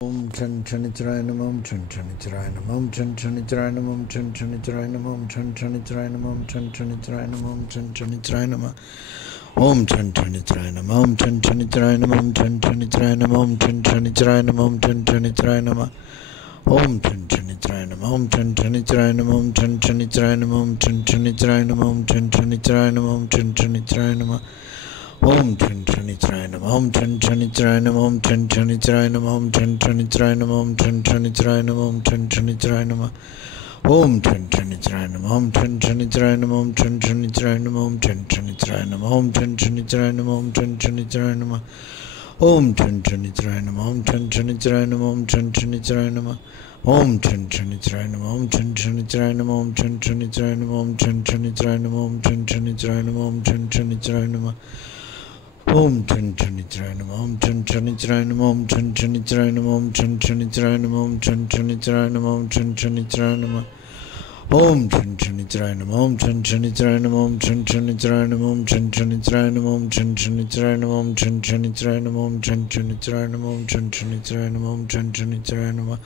Om Chan Chanicharayan Namam Chan Chanicharayan Namam Chan Chanicharayan Namam Chan Chanicharayan Namam Chan Chanicharayan Namam Chan Chanicharayan Namam Chan Chanicharayan Namam Om Chan Chanicharayan Namam Chan Chanicharayan Namam Chan Chanicharayan Namam Chan Chanicharayan Namam Chan Chanicharayan Namam Om Chan Chanicharayan Namam Chan Chanicharayan Namam Chan Chanicharayan Namam Chan Chanicharayan Namam Chan Chanicharayan Namam Chan Chanicharayan Namam Om Chan Chanicharayan Namam Chan Chanicharayan Namam Chan Chanicharayan Namam Chan Chanicharayan Namam Chan Chanicharayan Namam Chan Chanicharayan Namam Om Chan Chanicharayan Namam Chan Chanicharayan Namam Chan Chanicharayan Namam Chan Chanicharayan Namam Chan Chanicharayan Namam Chan Chanicharayan Namam Om Chan Chanicharayan Namam Chan Chanicharayan Namam Chan Chanicharayan Namam Om Chan Chanicharayan Namam Chan Chanicharayan Namam Chan Chanicharayan Namam Chan Chanicharayan Namam Chan Chanicharayan Namam Chan Chanicharayan Namam Om Chan Chanicharayan Namam Chan Chanicharayan Namam Chan Chanicharayan Namam Chan Chanicharayan Namam Chan Chanicharayan Namam Chan Chanicharayan Namam Om Chan Chanicharayan Namam Chan Chanicharayan Namam Chan Chanicharayan Namam Chan Chanicharayan Namam Chan Chanicharayan Namam Chan Chanicharayan Namam Chan Chanicharayan Namam Chan Chanicharayan Namam Chan Chanicharayan Namam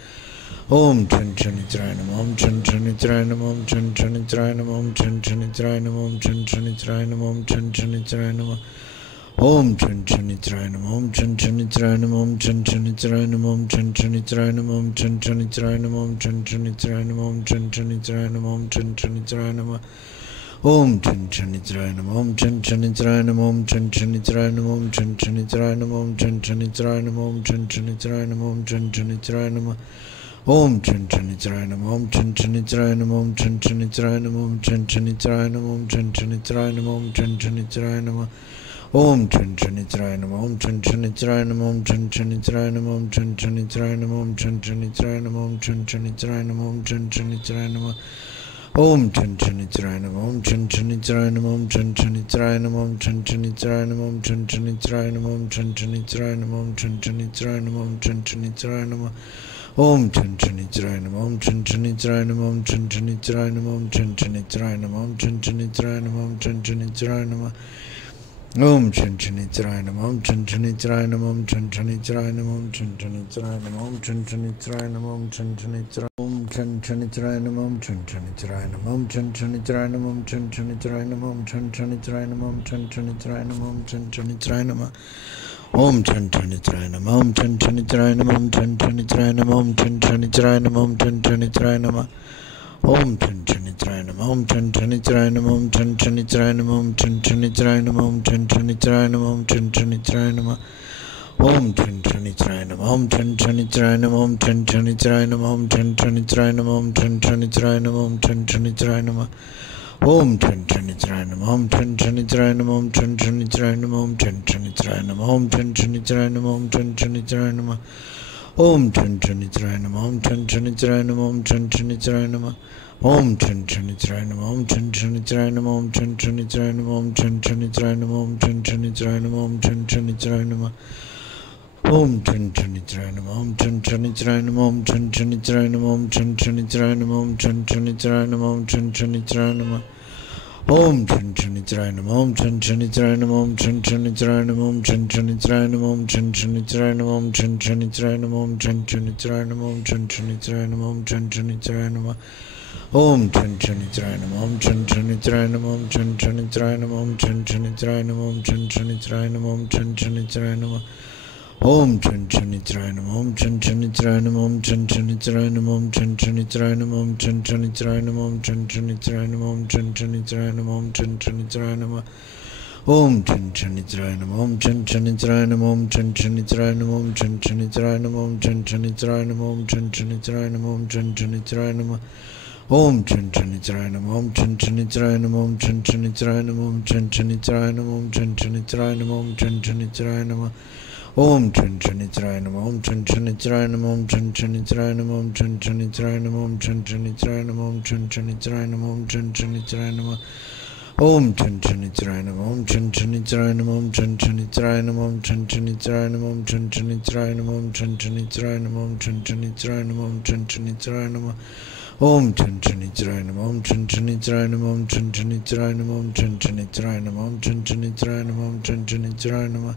Om Chan Chanicharayan Namam Chan Chanicharayan Namam Chan Chanicharayan Namam Chan Chanicharayan Namam Chan Chanicharayan Namam Chan Chanicharayan Namam Om Chan Chanicharayan Namam Chan Chanicharayan Namam Chan Chanicharayan Namam Chan Chanicharayan Namam Chan Chanicharayan Namam Chan Chanicharayan Namam Chan Chanicharayan Namam Chan Chanicharayan Namam Om Chan Chanicharayan Namam Chan Chanicharayan Namam Chan Chanicharayan Namam Chan Chanicharayan Namam Chan Chanicharayan Namam Chan Chanicharayan Namam Chan Chanicharayan Namam Om Chan Chanicharayan Namam Chan Chanicharayan Namam Chan Chanicharayan Namam Chan Chanicharayan Namam Chan Chanicharayan Namam Chan Chanicharayan Namam Om Chan Chanicharayan Namam Chan Chanicharayan Namam Chan Chanicharayan Namam Chan Chanicharayan Namam Chan Chanicharayan Namam Chan Chanicharayan Namam Chan Chanicharayan Namam Om Chan Chanicharayan Namam Chan Chanicharayan Namam Chan Chanicharayan Namam Chan Chanicharayan Namam Chan Chanicharayan Namam Chan Chanicharayan Namam Chan Chanicharayan Namam Chan Chanicharayan Namam Om Chan Chanicharayan Namam Chan Chanicharayan Namam Chan Chanicharayan Namam Chan Chanicharayan Namam Chan Chanicharayan Namam Chan Chanicharayan Namam Om Chan Chanicharayan Namam Chan Chanicharayan Namam Chan Chanicharayan Namam Chan Chanicharayan Namam Chan Chanicharayan Namam Chan Chanicharayan Om Chan Chanicharayan Namam Chan Chanicharayan Namam Chan Chanicharayan Namam Chan Chanicharayan Namam Chan Chanicharayan Namam Chan Chanicharayan Namam Chan Chanicharayan Namam Om Chan Chanicharayan Namam Chan Chanicharayan Namam Chan Chanicharayan Namam Chan Chanicharayan Namam Chan Chanicharayan Namam Om Chan Chanicharayan Namam Chan Chanicharayan Namam Chan Chanicharayan Namam Chan Chanicharayan Namam Chan Chanicharayan Namam Chan Chanicharayan Namam Om Chan Chanicharayan Namam Chan Chanicharayan Namam Chan Chanicharayan Namam Chan Chanicharayan Namam Chan Chanicharayan Namam Chan Chanicharayan Namam Om Chan Chanicharayan Namam Chan Chanicharayan Namam Chan Chanicharayan Namam Chan Chanicharayan Namam Chan Chanicharayan Namam Chan Chanicharayan Namam Om Chan Chanicharayan Namam Chan Chanicharayan Namam Chan Chanicharayan Namam Om Chan Chanicharayan Namam Chan Chanicharayan Namam Chan Chanicharayan Namam Chan Chanicharayan Namam Chan Chanicharayan Namam Chan Chanicharayan Namam Om Chan Chanicharayan Namam Chan Chanicharayan Namam Chan Chanicharayan Namam Chan Chanicharayan Namam Chan Chanicharayan Namam Chan Chanicharayan Namam Om Chan Chanicharayan Namam Chan Chanicharayan Namam Chan Chanicharayan Namam Chan Chanicharayan Namam Chan Chanicharayan Namam Chan Chanicharayan Namam Chan Chanicharayan Namam Chan Chanicharayan Namam Chan Chanicharayan Namam Om Chan Chanicharayan Namam Chan Chanicharayan Namam Chan Chanicharayan Namam Chan Chanicharayan Namam Chan Chanicharayan Namam Chan Chanicharayan Namam Om Chan Chanicharayan Namam Chan Chanicharayan Namam Chan Chanicharayan Namam Chan Chanicharayan Namam Chan Chanicharayan Namam Chan Chanicharayan Namam Chan Chanicharayan Namam Chan Chanicharayan Namam Om Chan Chanicharayan Namam Chan Chanicharayan Namam Chan Chanicharayan Namam Chan Chanicharayan Namam Chan Chanicharayan Namam Chan Chanicharayan Namam Chan Chanicharayan Namam Om Chan Chanicharayan Namam Chan Chanicharayan Namam Chan Chanicharayan Namam Chan Chanicharayan Namam Chan Chanicharayan Namam Chan Chanicharayan Namam Om Chan Chanicharayan Namam Chan Chanicharayan Namam Chan Chanicharayan Namam Chan Chanicharayan Namam Chan Chanicharayan Namam Chan Chanicharayan Namam Chan Chanicharayan Namam Om Chan Chanicharayan Namam Chan Chanicharayan Namam Chan Chanicharayan Namam Chan Chanicharayan Namam Chan Chanicharayan Namam Chan Chanicharayan Namam Chan Chanicharayan Namam Chan Chanicharayan Namam Om Chan Chanicharayan Namam Chan Chanicharayan Namam Chan Chanicharayan Namam Chan Chanicharayan Namam Chan Chanicharayan Namam Chan Chanicharayan Namam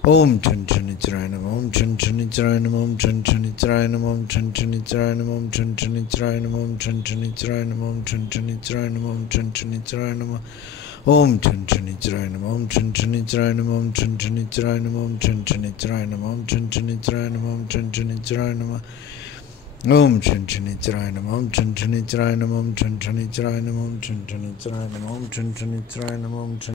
Om Chan Chanicharaయ Namah, Om Chan Chanicharaయ Namah, Om Chan Chanicharaయ Namah, Om Chan Chanicharaయ Namah, Om Chan Chanicharaయ Namah, Om Chan Chanicharaయ Namah, Om Chan Chanicharaయ Namah, Om Chan Chanicharaయ Namah, Om Chan Chanicharaయ Namah, Om Chan Chanicharaయ Namah, Om Chan Chanicharaయ Namah, Om Chan Chanicharaయ Namah, Om Chan Chanicharaయ Namah, Om Chan Chanicharaye Namah, Om Chan Chanicharaye Namah, Om Chan Chanicharaye Namah, Om Chan Chanicharaye Namah, Om Chan Chanicharaye Namah, Om Chan Chanicharaye Namah, Om Chan